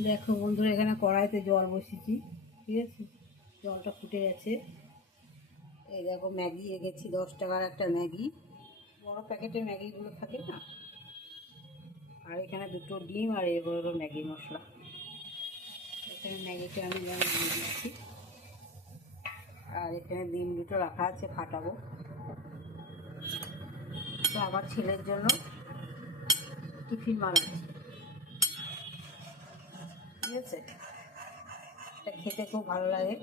দেখো বন্ধুরা, এখানে কড়াইতে জল বসেছি ঠিক আছে? জলটা ফুটে গেছে। এই দেখো ম্যাগি গেছি দশ টাকার একটা ম্যাগি। বড় প্যাকেটে ম্যাগিগুলো থাকে না? আর এখানে দুটো ডিম আর এর বড় ম্যাগি মশলা। এখানে ম্যাগিটা আমি যেমন দিয়ে দিচ্ছি আর এখানে ডিম দুটো রাখা আছে, ফাটাবো। তো আমার ছেলের জন্য টিফিন বানাচ্ছি। ঠিক আছে এটা খেতে খুব ভালো লাগে।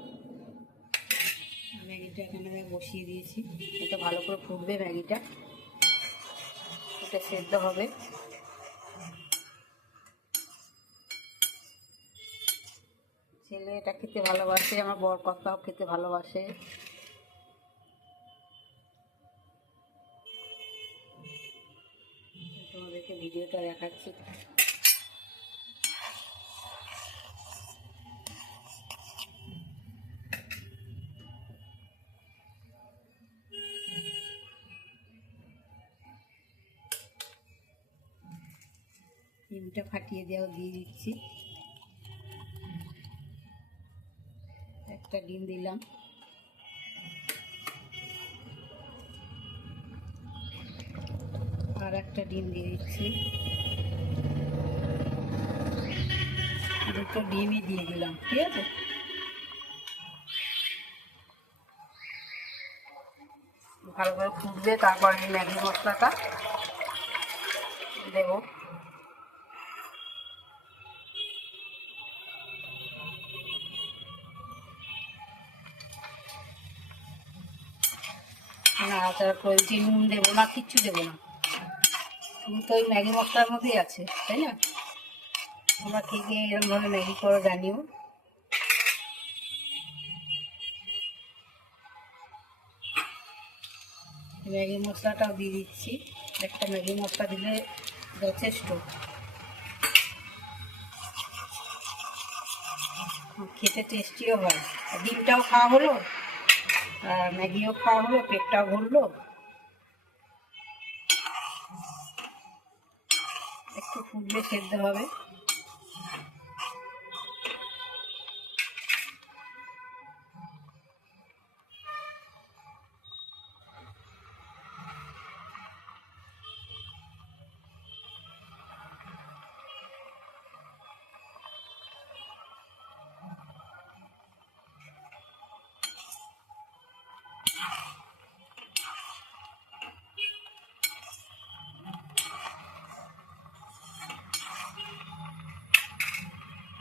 ম্যাগিটা এখানে বসিয়ে দিয়েছি। এটা ভালো করে ফুটবে ম্যাগিটা। এটা সেদ্ধ হবে। ছেলে এটা খেতে ভালোবাসে, আমার বর কথাও খেতে ভালোবাসে। তোমাদেরকে ভিডিওটা দেখাচ্ছি। ডিমটা ফাটিয়ে দেওয়া দিয়ে দিচ্ছি। একটা ডিম দিলাম। আর একটা ডিম দিয়ে দিচ্ছি। দুটো ডিমই দিয়ে দিলাম, ঠিক আছে? ভালো করে ফুটবে, তারপর ম্যাগি মশলাটা দেবো। নাড়াচাড়া করে দিচ্ছি নুন দেবো না, কিচ্ছু দেবো না। তো ওই ম্যাগি মশলার মধ্যেই আছে, তাই না? তোমরা কে কে এরকমভাবে ম্যাগি করো জানিও ম্যাগি মশলাটাও দিয়ে দিচ্ছি। একটা ম্যাগি মশলা দিলে যথেষ্ট। খেতে টেস্টিও হয়। ডিমটাও খাওয়া হলো? ম্যাগিও খাওয়া হলো পেটটাও ভরলো। একটু ফুটলে সেদ্ধ হবে।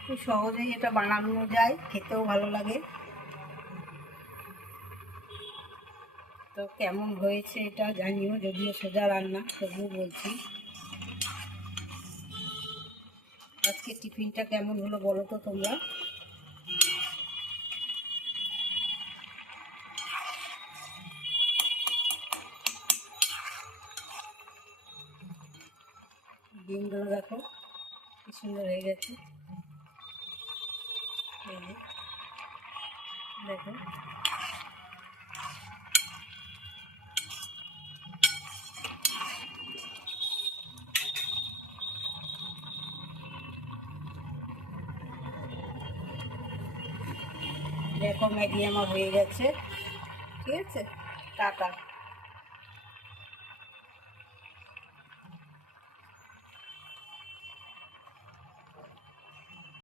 খুব সহজেই এটা বানানো যায়, খেতেও ভালো লাগে। তো কেমন হয়েছে এটা জানিও, যদিও সোজা রান্না, তবুও বলছি। আজকে টিফিনটা কেমন হলো বলো তো তোমরা? ডিমগুলো দেখো, কি সুন্দর হয়ে গেছে। এই দেখো দেখো ম্যাগি আমার হয়ে গেছে। ঠিক আছে? টাটা।